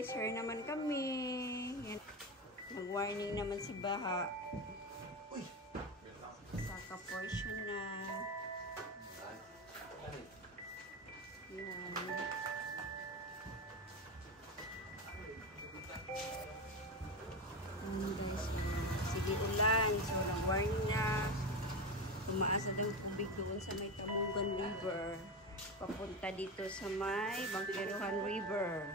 guys, here naman kami. Yan. Nag-warning naman si Baha. Saka portion na. Yan. Guys, sige ulan. So, nag-warning na. Umaasa daw tubig doon sa may Tamugan River. Papunta dito sa may Bangkeruhan River.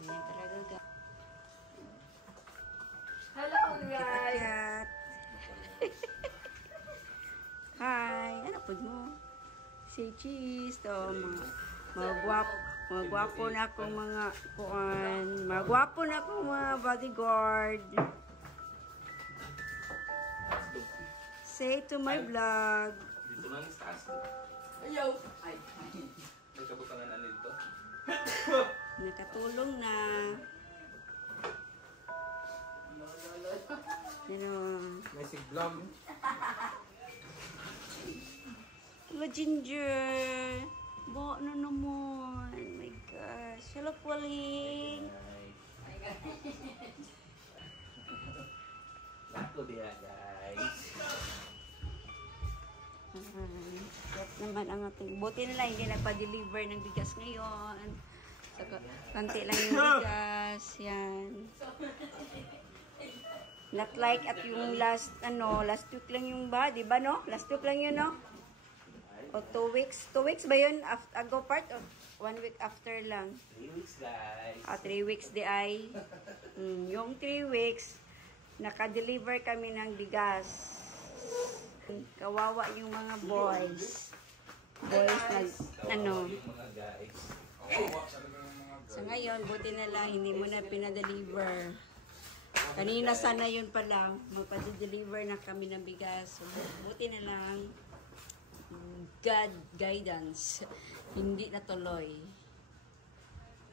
Ayan talaga. Hello guys! Hi! Ano po mo? Say cheese. To, mga gwapo na akong mga kuan. Mga gwapo na akong mga bodyguard. Say to my vlog. Dito lang yung stars. Ayaw! Ay! May kabutangan na nito. Nakatulong na. Ano? May sig-vlog. Hello, Ginger. Bo, ano naman? Oh my gosh. Hello, Pauline. Lako dia, guys. Yes naman ang ating. Buti nila hindi nagpa-deliver ng bigas ngayon. Saka, kanti lang yung bigas. Yan. Not like at yung last week lang yung ba? Diba no? Last week lang yun no? O 2 weeks? 2 weeks ba yun? Ago part? O 1 week after lang? 3 weeks, guys. 3 weeks di ay. Yung 3 weeks, naka-deliver kami ng bigas. Kawawa yung mga boys. Boys na, Yung mga guys. So ngayon, buti na lang, hindi mo na pinadeliver. Kanina sana yun pa lang, magpa-deliver na kami ng bigas. So, buti na lang, God guidance, hindi natuloy.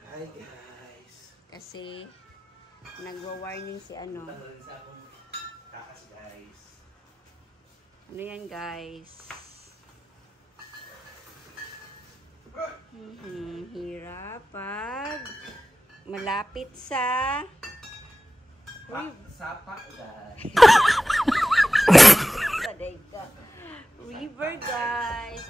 Hi, guys. Kasi, nagwa-warning si ano. Tangalin sa akong takas, guys. Ano yan, guys? Hirap pag malapit sa Sapa, guys. river, guys.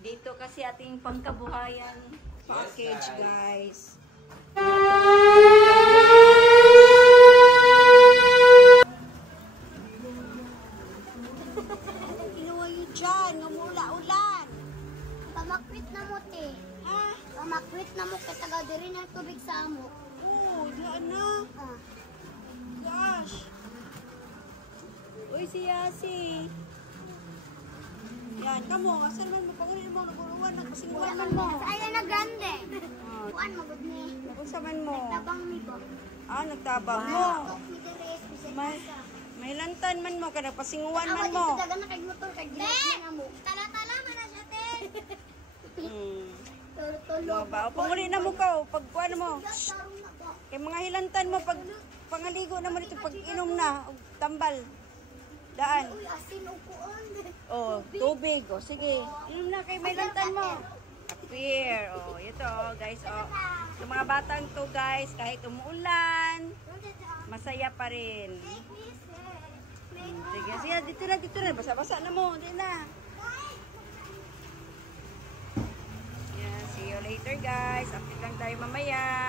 Dito kasi ating pangkabuhayan package, guys. Ginawa yun dyan, umula-ulan. Pamakwit na mo, te. Ha? Pamakwit na mo, katagaw din ang tubig sa amo. Oo, diyan na. Ah. Gosh. Uy, si Yasi. Yan, kamo, asan man mo, pangunin mo, naguluan, nagpasinguan man mo. Ayan na grande. Ah, Kuan, magod ni. unsa man mo? Tabang mi ba? Nagtabang mo. Tok ni Teres, bisay May, ka. may lantan man mo, kada pasinguan man Awa, mo. dito dagan na kay motor, kay ginit na mo. Tala-tala man na siya, te. Tulog. Mga ba? Panguli na mo ka, pag kuan mo. Tarong na ba? Kay mga hilantan mo, pag pangaligo na mo dito, pag inom na, tambal. Daan. Uy, asin o kuan. Oh, tubig. Oh, sige. Inom na kay may lantan mo. Appear. Oh, ito, guys. Oh. Yung mga batang to, guys, kahit umuulan, masaya pa rin. Sige, sige, dito na. Basa-basa na mo. Hindi na. Yeah, see you later, guys. Update lang tayo mamaya.